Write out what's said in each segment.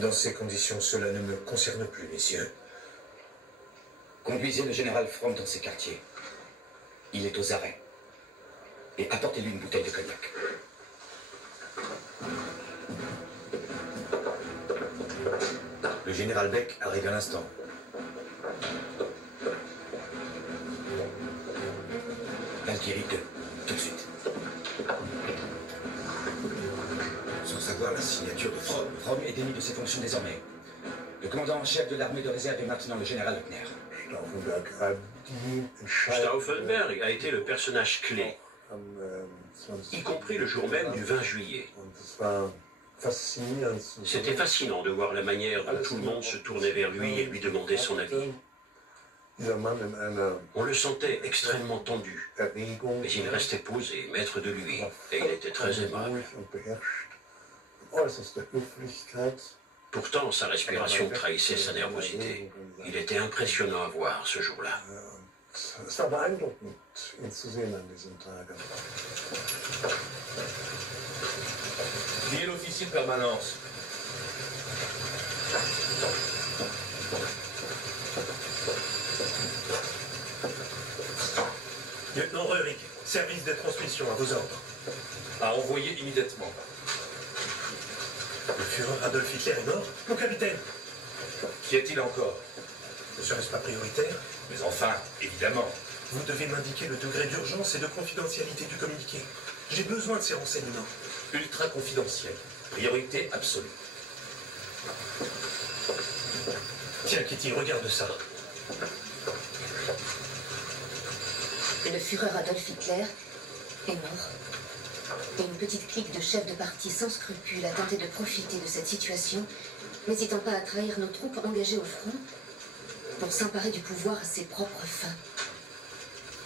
Dans ces conditions, cela ne me concerne plus, messieurs. Conduisez le général Fromm dans ses quartiers. Il est aux arrêts. Et apportez-lui une bouteille de cognac. Le général Beck arrive à l'instant. Valkyrie 2, tout de suite. Sans savoir la signature de Fromm. Fromm est démis de ses fonctions désormais. Le commandant en chef de l'armée de réserve est maintenant le général Lecner. Stauffenberg a été le personnage clé, y compris le jour même du 20 juillet. C'était fascinant de voir la manière dont tout le monde se tournait vers lui et lui demandait son avis. On le sentait extrêmement tendu, mais il restait posé, maître de lui, et il était très aimable. Pourtant, sa respiration trahissait sa nervosité. Il était impressionnant à voir ce jour-là. Qui est l'officier de permanence? Lieutenant Röhrig, service de transmission à vos ordres. À envoyer immédiatement. Le Führer Adolf Hitler est mort? Mon capitaine! Qu'y a-t-il encore? Ne serait-ce pas prioritaire? Mais enfin, évidemment. Vous devez m'indiquer le degré d'urgence et de confidentialité du communiqué. J'ai besoin de ces renseignements. Ultra confidentiel. Priorité absolue. Tiens, Kitty, regarde ça. Le Führer Adolf Hitler est mort. Et une petite clique de chefs de parti sans scrupules a tenté de profiter de cette situation, n'hésitant pas à trahir nos troupes engagées au front pour s'emparer du pouvoir à ses propres fins.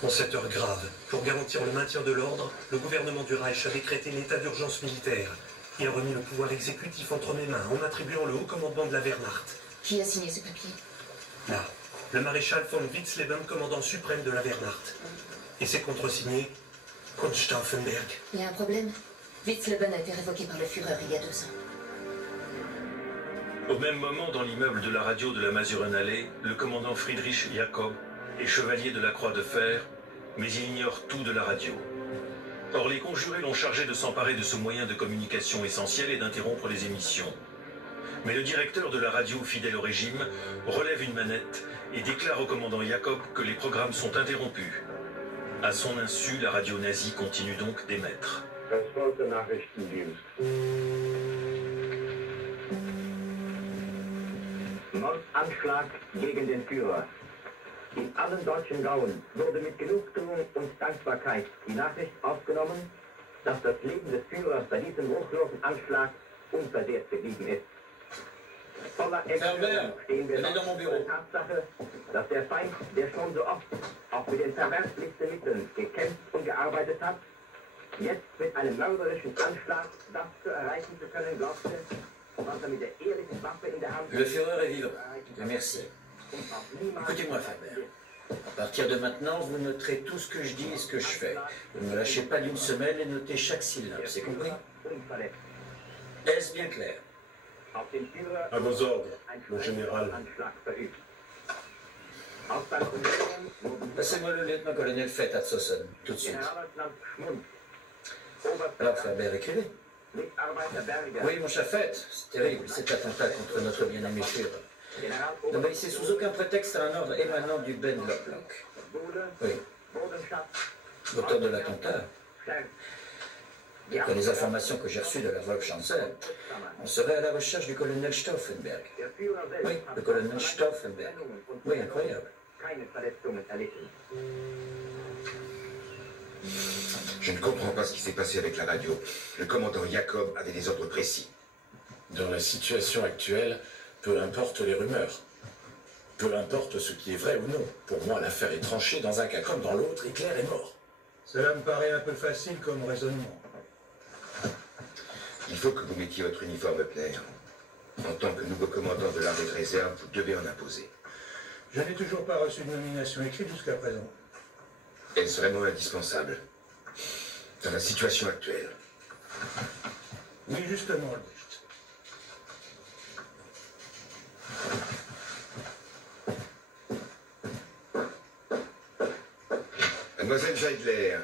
En cette heure grave, pour garantir le maintien de l'ordre, le gouvernement du Reich a décrété l'état d'urgence militaire et a remis le pouvoir exécutif entre mes mains en attribuant le haut commandement de la Wehrmacht. Qui a signé ce papier? Là, le maréchal von Witzleben, commandant suprême de la Wehrmacht. Et c'est contresigné von Stauffenberg. Il y a un problème? Witzleben a été révoqué par le Führer il y a 2 ans. Au même moment, dans l'immeuble de la radio de la Masurenallee, le commandant Friedrich Jakob est chevalier de la Croix de Fer, mais il ignore tout de la radio. Or, les conjurés l'ont chargé de s'emparer de ce moyen de communication essentiel et d'interrompre les émissions. Mais le directeur de la radio, fidèle au régime, relève une manette et déclare au commandant Jakob que les programmes sont interrompus. À son insu, la radio nazie continue donc d'émettre. Mordanschlag gegen den Führer. In allen deutschen Gauen wurde mit Genugtuung und Dankbarkeit die Nachricht aufgenommen, dass das Leben des Führers bei diesem ruchlosen Anschlag unversehrt geblieben ist. Voller Empörung stehen wir noch vor der Tatsache, dass der Feind, der schon so oft auch mit den verwerflichsten Mitteln gekämpft und gearbeitet hat, jetzt mit einem mörderischen Anschlag das zu erreichen zu können glaubte, was er mit der ehrlichen Waffe in der Hand... Le Führer est vivant. Merci. Écoutez-moi, Faber. À partir de maintenant, vous noterez tout ce que je dis et ce que je fais. Ne me lâchez pas d'une semelle et notez chaque syllabe, c'est compris? Est-ce bien clair? À vos ordres, mon général. Passez-moi le lieutenant-colonel Fett à Zossen, tout de suite. Alors, Faber, écrivez. Oui, mon cher Fett, c'est terrible, cet attentat contre notre bien-aimé Führer. N'obéissez sous aucun prétexte à un ordre émanant du Ben Loplock. Oui. L'auteur de l'attentat. D'après les informations que j'ai reçues de la Volkschancel, on serait à la recherche du colonel Stauffenberg. Oui, le colonel Stauffenberg. Oui, incroyable. Je ne comprends pas ce qui s'est passé avec la radio. Le commandant Jakob avait des ordres précis. Dans la situation actuelle, peu importe les rumeurs. Peu importe ce qui est vrai ou non. Pour moi, l'affaire est tranchée dans un cas comme dans l'autre, Hitler est mort. Cela me paraît un peu facile comme raisonnement. Il faut que vous mettiez votre uniforme, Lecner. En tant que nouveau commandant de l'armée de réserve, vous devez en imposer. Je n'ai toujours pas reçu de nomination écrite jusqu'à présent. Est-ce vraiment indispensable dans la situation actuelle? Oui, justement, Albrecht. Mademoiselle Zeidler.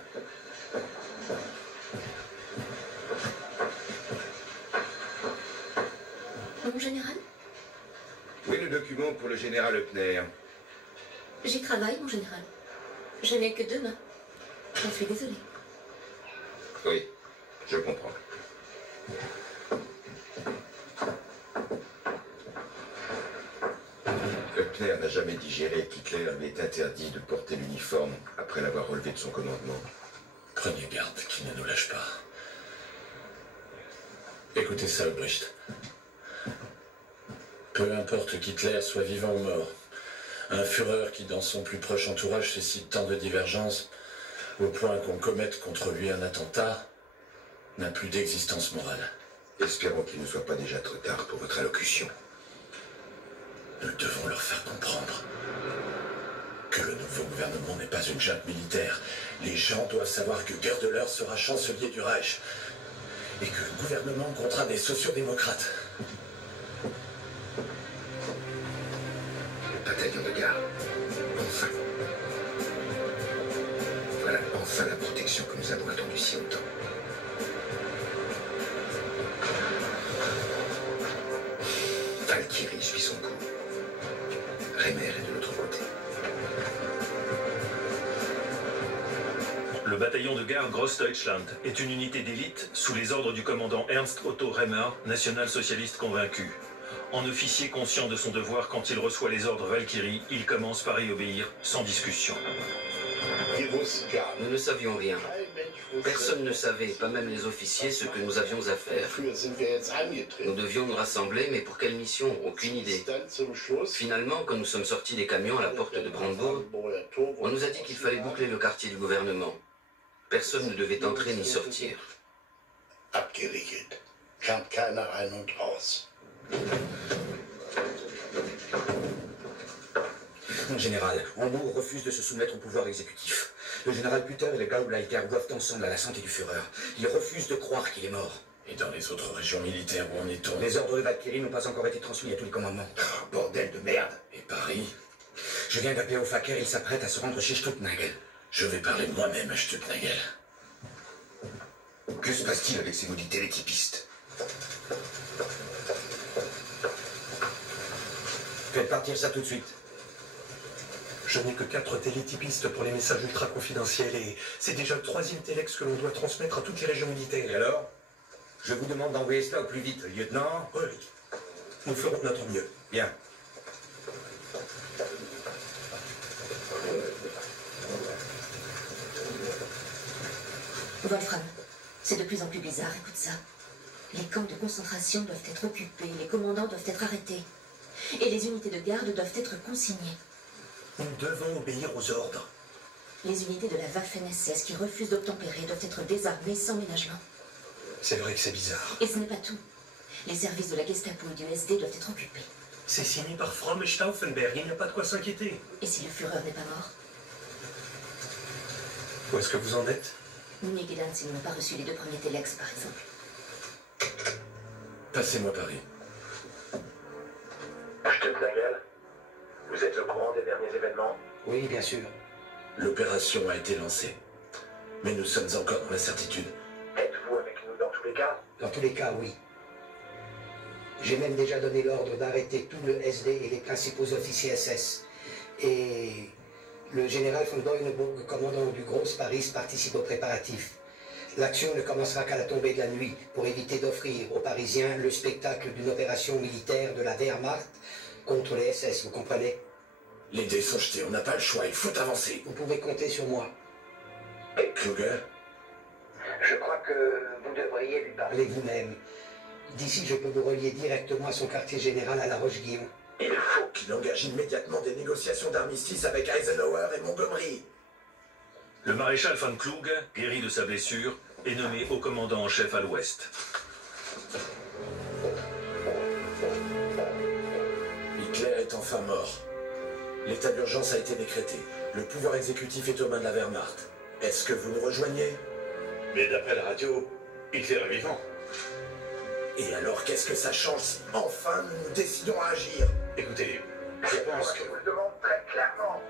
Mon général? Où est le document pour le général Eupner? J'y travaille, mon général. Je n'ai que 2 mains. J'en suis désolée. Oui, je comprends. Eupner n'a jamais digéré qu'Hitler lui est interdit de porter l'uniforme après l'avoir relevé de son commandement. Prenez garde qu'il ne nous lâche pas. Écoutez ça, Albrecht. Peu importe qu'Hitler soit vivant ou mort, un Führer qui, dans son plus proche entourage, suscite tant de divergences, au point qu'on commette contre lui un attentat, n'a plus d'existence morale. Espérons qu'il ne soit pas déjà trop tard pour votre allocution. Nous devons leur faire comprendre que le nouveau gouvernement n'est pas une junte militaire. Les gens doivent savoir que Goerdeler sera chancelier du Reich et que le gouvernement comptera des sociodémocrates. Le bataillon de garde. Enfin. Voilà enfin la protection que nous avons attendue si longtemps. Valkyrie suit son coup. Reimer est de l'autre côté. Le bataillon de garde Grossdeutschland est une unité d'élite sous les ordres du commandant Ernst Otto Reimer, national-socialiste convaincu. En officier conscient de son devoir quand il reçoit les ordres Valkyrie, il commence par y obéir sans discussion. Nous ne savions rien. Personne ne savait, pas même les officiers, ce que nous avions à faire. Nous devions nous rassembler, mais pour quelle mission? Aucune idée. Finalement, quand nous sommes sortis des camions à la porte de Brandebourg, on nous a dit qu'il fallait boucler le quartier du gouvernement. Personne ne devait entrer ni sortir. Mon général, Hambourg refuse de se soumettre au pouvoir exécutif. Le général Putter et le Gauleiter doivent ensemble à la santé du Führer. Ils refusent de croire qu'il est mort. Et dans les autres régions militaires où on est tourné, Les ordres de Valkyrie n'ont pas encore été transmis à tous les commandements. Oh, bordel de merde. Et Paris? Je viens d'appeler au Faker, il s'apprête à se rendre chez Stuttnagel. Je vais parler moi-même à Stuttnagel. Que se passe-t-il avec ces maudits télétypistes? Faites partir ça tout de suite. Je n'ai que 4 télétypistes pour les messages ultra confidentiels et c'est déjà le 3e téléx que l'on doit transmettre à toutes les régions militaires. Et alors? Je vous demande d'envoyer cela au plus vite, lieutenant. Oui, nous ferons de notre mieux. Bien. Wolfram, c'est de plus en plus bizarre, écoute ça. Les camps de concentration doivent être occupés, les commandants doivent être arrêtés. Et les unités de garde doivent être consignées. Nous devons obéir aux ordres. Les unités de la Waffen-SS qui refusent d'obtempérer doivent être désarmées sans ménagement. C'est vrai que c'est bizarre. Et ce n'est pas tout. Les services de la Gestapo et du SD doivent être occupés. C'est signé par Fromm et Stauffenberg, il n'y a pas de quoi s'inquiéter. Et si le Führer n'est pas mort? Où est-ce que vous en êtes? Munich et Danzig n'ont pas reçu les 2 premiers téléx, par exemple. Passez-moi Paris. Stuttnagel, vous êtes au courant des derniers événements? Oui, bien sûr. L'opération a été lancée. Mais nous sommes encore dans l'incertitude. Êtes-vous avec nous dans tous les cas? Dans tous les cas, oui. J'ai même déjà donné l'ordre d'arrêter tout le SD et les principaux officiers SS. Et le général von Neuenburg, commandant du Grosse Paris, participe aux préparatifs. L'action ne commencera qu'à la tombée de la nuit, pour éviter d'offrir aux Parisiens le spectacle d'une opération militaire de la Wehrmacht contre les SS, vous comprenez? Les dés sont jetés, on n'a pas le choix, il faut avancer. Vous pouvez compter sur moi. Et Kluger? Je crois que vous devriez lui parler vous-même. D'ici, je peux vous relier directement à son quartier général à La Roche-Guyon. Il faut qu'il engage immédiatement des négociations d'armistice avec Eisenhower et Montgomery. Le maréchal von Klug, guéri de sa blessure, est nommé haut commandant en chef à l'ouest. Hitler est enfin mort. L'état d'urgence a été décrété. Le pouvoir exécutif est aux mains de la Wehrmacht. Est-ce que vous nous rejoignez? Mais d'après la radio, Hitler est vivant. Et alors, qu'est-ce que ça change si enfin nous décidons à agir? Écoutez, je pense que... Je vous le demande très clairement.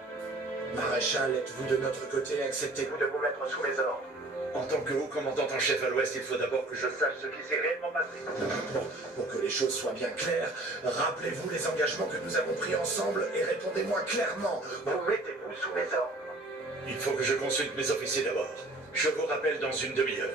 Maréchal maréchal, êtes-vous de notre côté? Acceptez-vous de vous mettre sous mes ordres? En tant que haut commandant en chef à l'Ouest, il faut d'abord que je sache ce qui s'est réellement passé. Bon, pour que les choses soient bien claires, rappelez-vous les engagements que nous avons pris ensemble et répondez-moi clairement. Vous mettez-vous sous mes ordres? Il faut que je consulte mes officiers d'abord. Je vous rappelle dans une demi-heure.